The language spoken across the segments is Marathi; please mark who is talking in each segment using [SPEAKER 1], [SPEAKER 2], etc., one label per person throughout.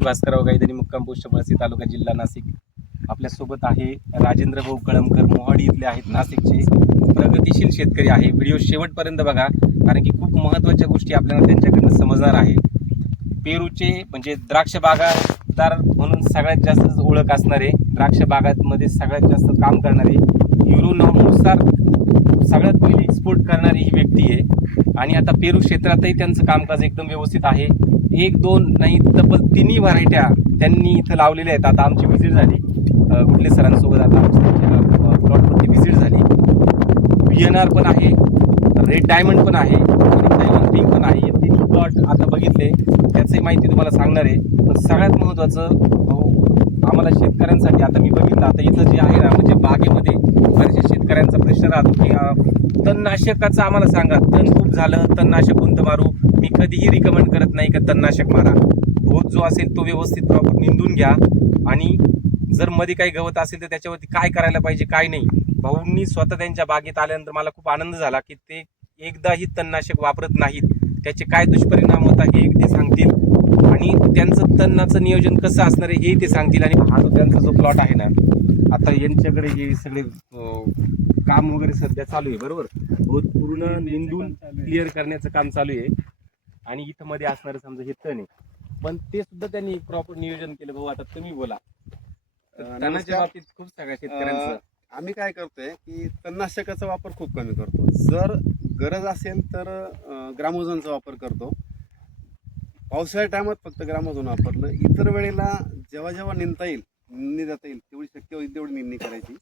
[SPEAKER 1] शेतकरी भास्करराव गायधनी मुक्काम पोस्ट बळसी तालुका जिल्हा नाशिक. आपल्यासोबत आहे राजेंद्र भाऊ कळमकर मोहाडी इथले आहेत नाशिकचे प्रगतीशील शेतकरी आहे. व्हिडिओ शेवटपर्यंत बघा कारण की खूप महत्त्वाच्या गोष्टी आपल्याला त्यांच्याकडनं समजणार आहे. पेरूचे म्हणजे द्राक्ष बागादार म्हणून सगळ्यात जास्त ओळख असणारे द्राक्ष बागामध्ये सगळ्यात जास्त काम करणारे युरो नॉमनुसार सगळ्यात पहिले एक्सपोर्ट करणारी ही व्यक्ती आहे. आणि आता पेरू क्षेत्रातही त्यांचं कामकाज एकदम व्यवस्थित आहे. एक दोन नाही तब्बल तिन्ही व्हरायट्या त्यांनी इथं लावलेल्या आहेत. आता आमची व्हिजिट झाली. अं, गुडले सरांसोबत आता आमची प्लॉटवरती व्हिजिट झाली. व्ही एन आर पण आहे. रेड डायमंड पण आहे. डायमंड पिंक पण आहे. हे तिन्ही प्लॉट आता बघितले. त्याचंही माहिती तुम्हाला सांगणार आहे. पण सगळ्यात महत्त्वाचं आम्हाला शेतकऱ्यांसाठी आता मी बघितलं आता इथं जे आहे ना म्हणजे बागेमध्ये बरेचसे शेतकऱ्यांचा प्रश्न राहतो की तणनाशकाचं आम्हाला सांगा. तण खूप झालं तणनाशक कोणतं मारू. मी कधीही रिकमेंड करत नाही का तणनाशक मारा. भोत जो असेल तो व्यवस्थित प्रॉपर निंदून घ्या. आणि जर मध्ये काही गवत असेल तर त्याच्यावरती काय करायला पाहिजे काय नाही. भाऊंनी स्वतः त्यांच्या बागेत आल्यानंतर मला खूप आनंद झाला की ते एकदाही तणनाशक वापरत नाहीत. त्याचे काय दुष्परिणाम होतात हे ते सांगतील. आणि त्यांचं तणनाचं नियोजन कसं असणार आहे हे ते सांगतील. आणि हा जो त्यांचा जो प्लॉट आहे ना आता यांच्याकडे हे सगळे काम वगैरे सध्या चालू आहे बरोबर? बहुत पूर्ण निंदून क्लिअर करण्याचं काम चालू आहे. आणि इथं मध्ये असणारं समजा हे तण आहे. पण ते सुद्धा त्यांनी प्रॉपर नियोजन केलं. भाऊ आता तुम्ही बोला. तणाच्या. बाबतीत खूप सगळ्या शेतकऱ्यांचं.
[SPEAKER 2] आम्ही काय करतोय की तणनाशकाचा वापर खूप कमी करतो. जर गरज असेल तर अं, ग्रामोझोनचा वापर करतो. पावसाळ्या टायमात फक्त ग्रामोझोन वापरलं. इतर वेळेला जेव्हा जेव्हा निंदता येईल निंदणी जाता येईल तेवढी शक्य होईल तेवढी निंदणी करायची.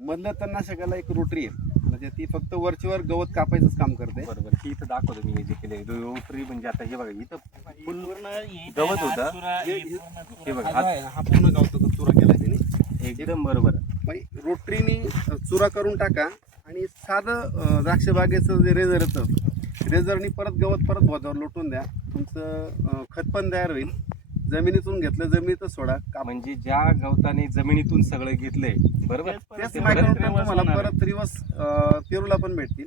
[SPEAKER 2] मधल्या तणनाशकाला एक रोटरी आहे. म्हणजे ती फक्त वरचीवर गवत कापायचंच काम करते.
[SPEAKER 1] बरोबर. ही इथं दाखवतो मी हे जे केले. रोटरी म्हणजे आता हे बघा इथं फुल गवत होतं. हे बघा हा-
[SPEAKER 2] हा पूर्ण गावतो चुरा केला त्यांनी.
[SPEAKER 1] एकदम बरोबर.
[SPEAKER 2] म्हणजे रोटरीनी चुरा करून टाका आणि साधं अं, द्राक्ष बागेचं जे रेझर येतं रेझरनी परत गवत परत भोजावर लोटून द्या. तुमचं खत पण तयार होईल. जमिनीतून घेतलं जमिनीतच सोडा.
[SPEAKER 1] का म्हणजे ज्या गवताने जमिनीतून सगळं घेतलंय बरोबर?
[SPEAKER 2] तेच
[SPEAKER 1] ते
[SPEAKER 2] मायक्रो
[SPEAKER 1] परत
[SPEAKER 2] तुम्हाला परत रिवर्स पेरूला पण भेटतील.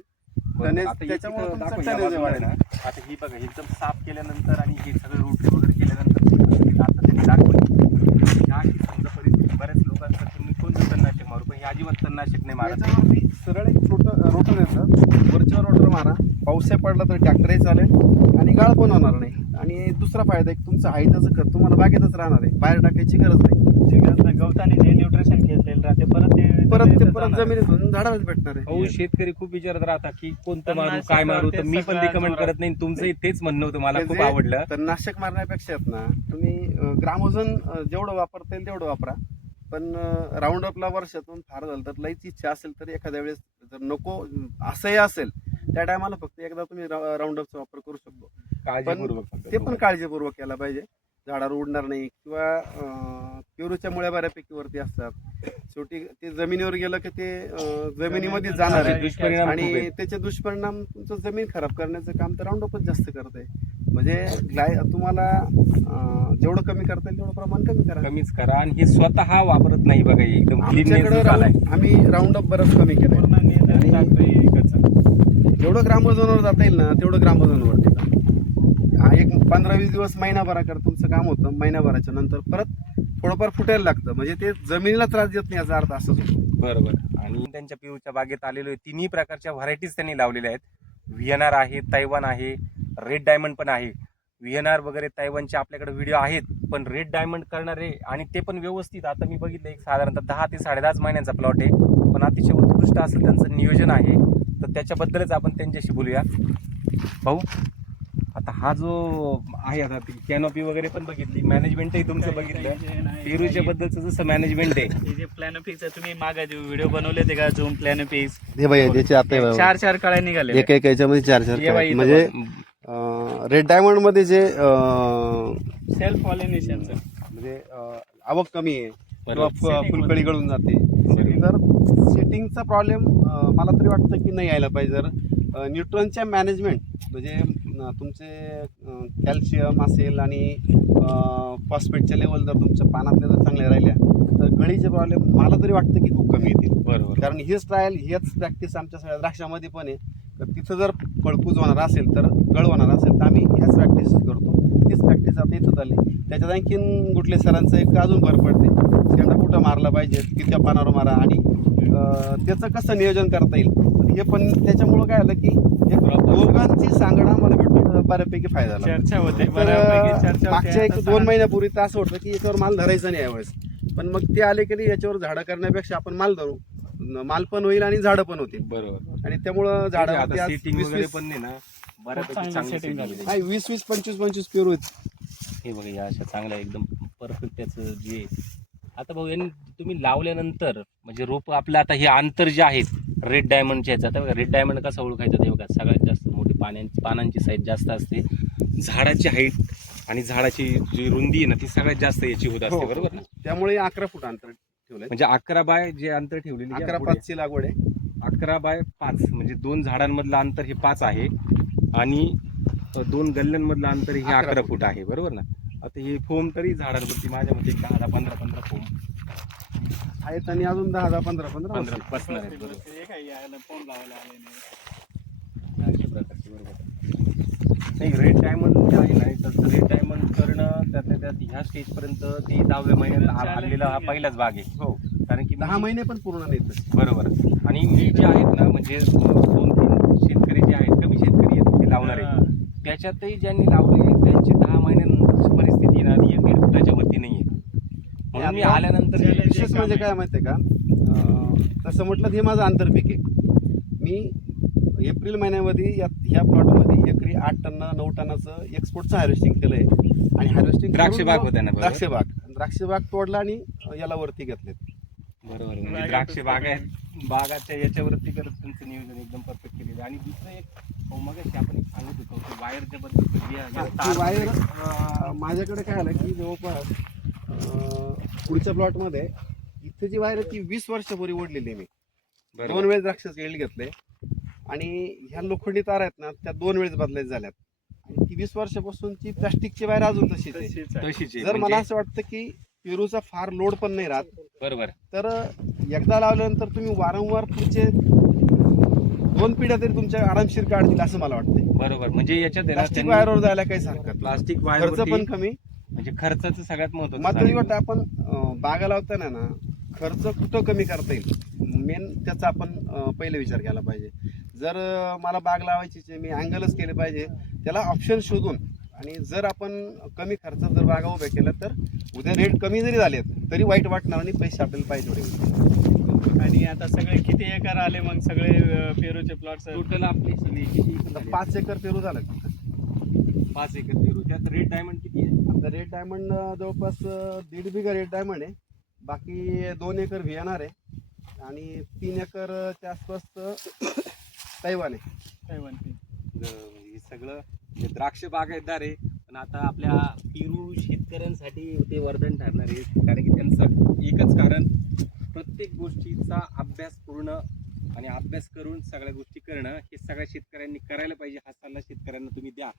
[SPEAKER 1] हे
[SPEAKER 2] त्याच्यामुळे
[SPEAKER 1] या. आता ही बघा एकदम साफ केल्यानंतर आणि हे सगळं रोटरी वगैरे केल्यानंतर आता त्यांनी दाखवलं ह्या अशी समजा परिस्थिती बऱ्याच लोकांचं तुम्ही कोणतं तणनाशक मारू? पण हे अजिबात तणनाशक नाही मारत.
[SPEAKER 2] याच्यावरती सरळ एक छोटं रोटर येतं वरच्यावर रोटर मारा. पाऊस पडला तर ट्रॅक्टरही चालेल आणि गाळ पण होणार नाही. आणि दुसरा फायदा एक तुमचं हायताचं खत तुम्हाला बागेतच राहणार आहे. बाहेर टाकायची गरज नाही.
[SPEAKER 3] गवताने जे न्यूट्रिशन घेतलेलं राहते परत ते
[SPEAKER 2] परत ते परत. जमिनीतून झाडालाच भेटणार आहे.
[SPEAKER 1] अहो शेतकरी खूप विचारत राहतात की कोणतं मारू काय मारू? तर मी पण रिकमेंड. करत नाही तुमचंही तेच म्हणणं होतं मला
[SPEAKER 2] ते
[SPEAKER 1] खूप आवडलं.
[SPEAKER 2] तर नाशक मारण्यापेक्षा आहेत ना तुम्ही अं, जेवढं वापरता येईल तेवढं वापरा. पण राऊंड अपला वर्षातून फार झालं तर लईच इच्छा असेल तर एखाद्या वेळेस जर नको असंही असेल त्या टायमाला फक्त एकदा तुम्ही राऊंड अपचा वापर करू शकतो.
[SPEAKER 1] काळजीपूर्वक
[SPEAKER 2] ते पण काळजीपूर्वक केला पाहिजे. झाडावर उडणार नाही किंवा पेरूच्या मुळ्या बऱ्यापैकी वरती असतात. शेवटी ते जमिनीवर गेलं की ते जमिनीमध्ये जाणार आहे. आणि. त्याचे दुष्परिणाम तुमचं जमीन खराब करण्याचं काम तर राऊंडअपच जास्त करते म्हणजे ग्लाय तुम्हाला जेवढं कमी करता येईल तेवढं प्रमाण कमी करा.
[SPEAKER 1] कमीच करा. आणि हे स्वतः वापरत नाही बघा एकदम आलाय
[SPEAKER 2] राऊंड- आम्ही राऊंडअप बरंच कमी केलं
[SPEAKER 3] पूर्ण नियंत्रण
[SPEAKER 2] आणि-
[SPEAKER 3] टाकतोय इकडचं.
[SPEAKER 2] जेवढं ग्रामोझोनवर जाता येईल ना तेवढं ग्रामजोनवर जा. हा, एक पंधरा वीस दिवस महिनाभराकर तुमचं काम होतं महिनाभराच्या नंतर परत थोडंफार फुटायला लागतं. म्हणजे ते जमिनीला त्रास देत नाही याचा अर्थ असंच होतो.
[SPEAKER 1] बरोबर. आणि त्यांच्या पिऊच्या बागेत आलेलो आहे. तिन्ही प्रकारच्या व्हरायटीज त्यांनी लावलेल्या आहेत. व्ही एन आर आहे तैवान आहे रेड डायमंड पण आहे. व्ही एन आर वगैरे तैवानचे आपल्याकडे व्हिडिओ आहेत पण रेड डायमंड करणारे आणि ते पण व्यवस्थित. आता मी बघितलं एक साधारणतः दहा ते साडेदहाच महिन्यांचा प्लॉट आहे. पण अतिशय उत्कृष्ट असं त्यांचं नियोजन आहे. त्याच्याबद्दलच आपण त्यांच्याशी बोलूया. भाऊ आता हा जो आहे आता कॅनॉपी वगैरे पण बघितली. मॅनेजमेंटही तुमचं बघितलं. पेरूच्या बद्दलचं जसं मॅनेजमेंट आहे.
[SPEAKER 3] हे जे प्लॅनोपिक्स तुम्ही मागा जे व्हिडिओ बनवले ते का झूम प्लॅनोपिक्स
[SPEAKER 2] हे भाई त्याचे आता
[SPEAKER 3] चार चार कळ्या निघाले
[SPEAKER 2] एक एक याच्यामध्ये चार चार म्हणजे. रेड डायमंडमध्ये जे
[SPEAKER 3] सेल्फ पॉलिनेशनचं
[SPEAKER 2] म्हणजे आवक कमी आहे. फुलकळी गळून जाते. तर सेटिंगचा प्रॉब्लेम मला तरी वाटतं की नाही यायला पाहिजे. जर न्यूट्रॉनच्या मॅनेजमेंट म्हणजे तुमचे कॅल्शियम असेल आणि फॉस्फेटच्या लेवल जर तुमच्या पानातल्या जर चांगल्या राहिल्या तर गळीचे प्रॉब्लेम मला तरी वाटतं की खूप कमी येतील.
[SPEAKER 1] बरोबर
[SPEAKER 2] कारण हेच ट्रायल हेच प्रॅक्टिस आमच्या सगळ्या द्राक्षामध्ये पण आहे. तर तिथं जर फळकूज होणार असेल तर गळ होणार असेल तर आम्ही ह्याच प्रॅक्टिस करतो. तीच प्रॅक्टिस आता इथं झाली त्याच्यात आणखीन गुटले सरांचं एक अजून भर पडते. शेंडा कुठं मारला पाहिजे किती पानावर मारा आणि अं, त्याचं कसं नियोजन करता येईल? हे पण त्याच्यामुळं काय आलं की एक दोघांची सांगड आम्हाला भेटून बऱ्यापैकी फायदा झाला.
[SPEAKER 3] चर्चा होते.
[SPEAKER 2] मागच्या एक दोन. महिन्यापूर्वी तर असं होतं की याच्यावर माल धरायचा नाही यावेळेस. पण मग ते आले की नाही याच्यावर झाडं करण्यापेक्षा आपण माल धरू. माल पण होईल आणि झाडं पण होतील.
[SPEAKER 1] बरोबर.
[SPEAKER 2] आणि त्यामुळं झाडं. वीस वीस पंचवीस पंचवीस पेरू आहेत.
[SPEAKER 1] हे बघा या अशा चांगल्या एकदम परफेक्ट त्याचं जे आता भाऊ यांनी तुम्ही लावल्यानंतर म्हणजे रोप आपलं आता हे अंतर जे आहेत रेड डायमंडचे आहेत. आता बघा रेड डायमंड कसा ओळखायचा ते बघा. सगळ्यात जास्त मोठी पाण्यांची पानांची साईज जास्त असते. झाडाची हाईट आणि झाडाची जी रुंदी आहे ना ती सगळ्यात जास्त याची होत असते
[SPEAKER 2] हो.
[SPEAKER 1] बरोबर ना?
[SPEAKER 2] त्यामुळे अकरा फूट अंतर ठेवलंय.
[SPEAKER 1] म्हणजे अकरा बाय जे अंतर ठेवलेली
[SPEAKER 2] अकरा पाचची लागवड आहे.
[SPEAKER 1] अकरा बाय पाच म्हणजे दोन झाडांमधलं अंतर हे पाच आहे. आणि दोन गल्ल्यांमधलं अंतर हे
[SPEAKER 2] अकरा फूट.
[SPEAKER 1] आहे बरोबर ना आता हे फोम तरी झाडांवरती माझ्या मते दहा दहा पंधरा पंधरा फोम
[SPEAKER 2] आहेत आणि अजून दहा दहा पंधरा पंधरा
[SPEAKER 1] पंधरा. बसणार आहेत बरोबर
[SPEAKER 3] हे फोन लावायला आले नाही.
[SPEAKER 1] अशा प्रकारचे बरोबर नाही रेड डायमंड जे आहे ना तर रेड डायमंड करणं त्यातल्या त्यात ह्या स्टेजपर्यंत ते दहाव्या महिन्यात आ- आणलेला हा पहिलाच भाग आहे
[SPEAKER 2] हो
[SPEAKER 1] कारण की
[SPEAKER 2] दहा महिने पण पूर्ण नाही तसे.
[SPEAKER 1] बरोबर आणि मी जे आहेत ना म्हणजे दोन तीन शेतकरी जे आहेत कमी शेतकरी आहेत ते लावणारे
[SPEAKER 3] हा.
[SPEAKER 1] त्याच्यातही ज्यांनी लावले त्यांची दहा महिन्यानंतरची परिस्थिती ना ती एक दीड फुटाच्या वरती नाहीये म्हणून मी
[SPEAKER 2] आता
[SPEAKER 1] आल्यानंतर
[SPEAKER 2] विशेष म्हणजे
[SPEAKER 3] आहे.
[SPEAKER 2] काय माहितीये का? अं, तसं म्हटलं तर हे माझं आंतरपीक आहे. मी एप्रिल महिन्यामध्ये या ह्या प्लॉटमध्ये एकरी आठ टन नऊ टनाचं एक्सपोर्टचं हार्वेस्टिंग केलंय. आणि हार्वेस्टिंग
[SPEAKER 1] द्राक्ष बाग होत्या ना बरोबर?
[SPEAKER 2] द्राक्ष बाग द्राक्ष बाग तोडला आणि याला वरती घेतलेत.
[SPEAKER 1] बरोबर म्हणजे द्राक्ष
[SPEAKER 3] करून.
[SPEAKER 1] बाग आहेत. बागाच्या याच्यावरती करत त्यांचं नियोजन एकदम परफेक्ट आणि दुसरं एक मग आपण एक सांगत होतो की वायरच्या बद्दल
[SPEAKER 2] वायर माझ्याकडे काय आलं की जवळपास पुढच्या प्लॉटमध्ये इथे जी वायर आहे ती वीस वर्षापूर्वी ओढलेली आहे मी. दोन वेळेस द्राक्षाचे येळ घेतले आणि ह्या लोखंडी तार आहेत ना त्या दोन वेळेस बदलायच्या झाल्यात. आणि ती वीस वर्षापासूनची प्लास्टिकची वायर अजून तशीच आहे.
[SPEAKER 3] तशीच.
[SPEAKER 2] जर मला
[SPEAKER 1] म्हणजे-
[SPEAKER 2] असं वाटतं की पेरूचा फार लोड पण नाही राहत
[SPEAKER 1] बरोबर.
[SPEAKER 2] तर एकदा लावल्यानंतर तुम्ही वारंवार पुढचे दोन पिढ्या तरी तुमच्या आरामशीर काढतील असं मला वाटतं
[SPEAKER 1] बरोबर. म्हणजे याच्यात आहे ना
[SPEAKER 2] प्लास्टिक
[SPEAKER 1] त्यांनी
[SPEAKER 2] वायरवर जायला काहीच हरकत नाही.
[SPEAKER 1] प्लास्टिक
[SPEAKER 2] खर्च पण कमी.
[SPEAKER 1] म्हणजे खर्चाचं सगळ्यात
[SPEAKER 2] मात्र. गोष्ट आपण अं, बागा लावताना ना खर्च कुठं कमी करता येईल? मेन त्याचा आपण अं, पहिले विचार केला पाहिजे. जर अं, मला बाग लावायचीच आहे, मी अँगलच केले पाहिजे त्याला ऑप्शन शोधून आणि जर आपण कमी खर्चात जर बागा उभ्या केल्या तर उद्या रेट कमी जरी झाले तरी वाईट वाटणार आणि पैसे आपल्याला पाहिजे तेवढे
[SPEAKER 3] आणि आता सगळे किती एकर आले मग सगळे पेरूचे प्लॉट
[SPEAKER 1] टोटल आपली सगळी किती एकर झाली?
[SPEAKER 2] पाच एकर पेरू झालं
[SPEAKER 1] पाच एकर पेरू. त्यात रेड डायमंड किती आहे?
[SPEAKER 2] आता रेड डायमंड जवळपास अं, दीड बिघा रेड डायमंड आहे. बाकी दोन एकर व्हिएनआर आहे. आणि तीन एकरच्या आसपास तैवान आहे.
[SPEAKER 1] ज- हे सगळं हे द्राक्ष बागायतदार आहे. पण आता आपल्या पेरू शेतकऱ्यांसाठी ते वरदान ठरणार आहे. कारण की त्यांचं एकच कारण प्रत्येक गोष्टीचा अभ्यास पूर्ण आणि अभ्यास करून सगळ्या गोष्टी करणं हे सगळ्या शेतकऱ्यांनी करायला पाहिजे हा सल्ला शेतकऱ्यांना तुम्ही द्या.